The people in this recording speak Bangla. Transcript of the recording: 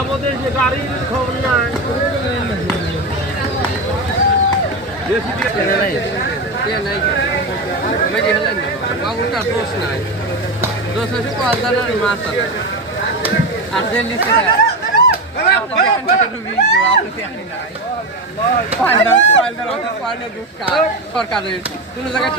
আমাদের যে গাড়ির খবর নাই বাবুটার দোষ নাই, দোষ হচ্ছে কলদারের মাছ আর যে লিখে সরকারের কোনো জায়গায়